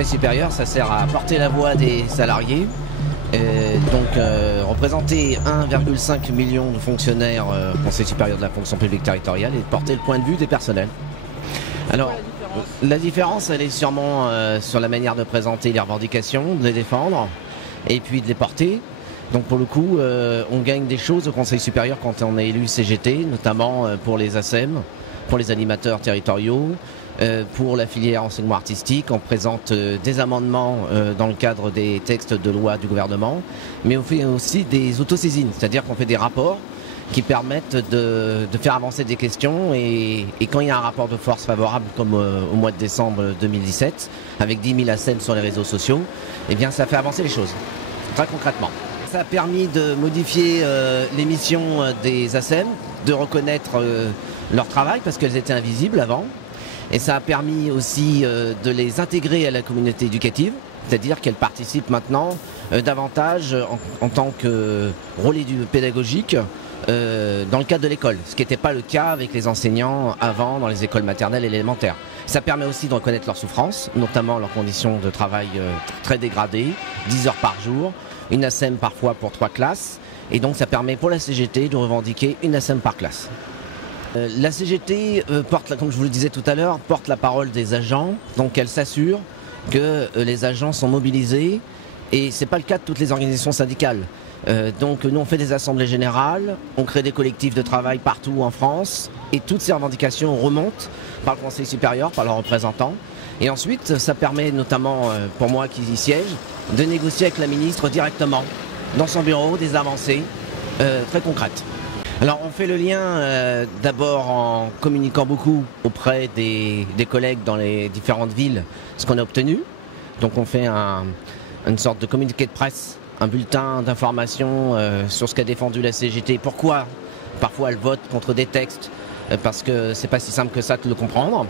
Conseil supérieur, ça sert à porter la voix des salariés, représenter 1,5 million de fonctionnaires au Conseil supérieur de la fonction publique territoriale et de porter le point de vue des personnels. Alors, la différence, elle est sûrement sur la manière de présenter les revendications, de les défendre et puis de les porter. Donc pour le coup, on gagne des choses au Conseil supérieur quand on est élu CGT, notamment pour les ASEM, pour les animateurs territoriaux, pour la filière enseignement artistique. On présente des amendements dans le cadre des textes de loi du gouvernement, mais on fait aussi des autosaisines, c'est-à-dire qu'on fait des rapports qui permettent de faire avancer des questions et quand il y a un rapport de force favorable comme au mois de décembre 2017 avec 10 000 ASEM sur les réseaux sociaux, eh bien ça fait avancer les choses, très concrètement. Ça a permis de modifier les missions des ASEM, de reconnaître leur travail parce qu'elles étaient invisibles avant. Et ça a permis aussi de les intégrer à la communauté éducative, c'est-à-dire qu'elles participent maintenant davantage en tant que relais pédagogique dans le cadre de l'école, ce qui n'était pas le cas avec les enseignants avant dans les écoles maternelles et élémentaires. Ça permet aussi de reconnaître leurs souffrances, notamment leurs conditions de travail très dégradées, 10 heures par jour, une ASEM parfois pour 3 classes, et donc ça permet pour la CGT de revendiquer une ASEM par classe. La CGT porte, comme je vous le disais tout à l'heure, porte la parole des agents, donc elle s'assure que les agents sont mobilisés, et ce n'est pas le cas de toutes les organisations syndicales. Donc nous on fait des assemblées générales, on crée des collectifs de travail partout en France, et toutes ces revendications remontent par le Conseil supérieur, par leurs représentants. Et ensuite, ça permet notamment, pour moi qui y siège, de négocier avec la ministre directement, dans son bureau, des avancées très concrètes. Alors on fait le lien d'abord en communiquant beaucoup auprès des collègues dans les différentes villes, ce qu'on a obtenu. Donc on fait une sorte de communiqué de presse, un bulletin d'information sur ce qu'a défendu la CGT. Pourquoi parfois elle vote contre des textes, parce que c'est pas si simple que ça de le comprendre.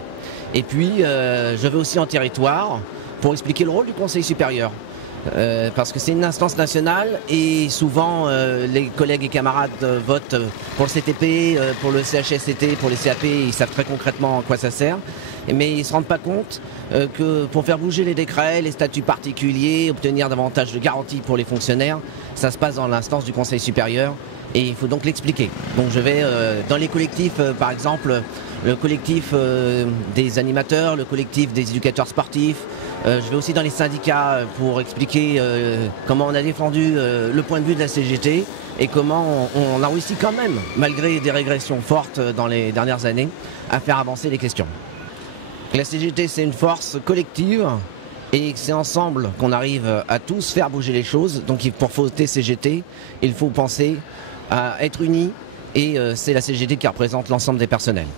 Et puis, je vais aussi en territoire pour expliquer le rôle du Conseil supérieur. Parce que c'est une instance nationale et souvent les collègues et camarades votent pour le CTP, pour le CHSCT, pour les CAP, ils savent très concrètement à quoi ça sert. Mais ils ne se rendent pas compte que pour faire bouger les décrets, les statuts particuliers, obtenir davantage de garanties pour les fonctionnaires, ça se passe dans l'instance du Conseil supérieur et il faut donc l'expliquer. Donc je vais dans les collectifs, par exemple, le collectif des animateurs, le collectif des éducateurs sportifs. Je vais aussi dans les syndicats pour expliquer comment on a défendu le point de vue de la CGT et comment on a réussi quand même, malgré des régressions fortes dans les dernières années, à faire avancer les questions. La CGT, c'est une force collective et c'est ensemble qu'on arrive à tous faire bouger les choses. Donc pour voter CGT, il faut penser à être unis et c'est la CGT qui représente l'ensemble des personnels.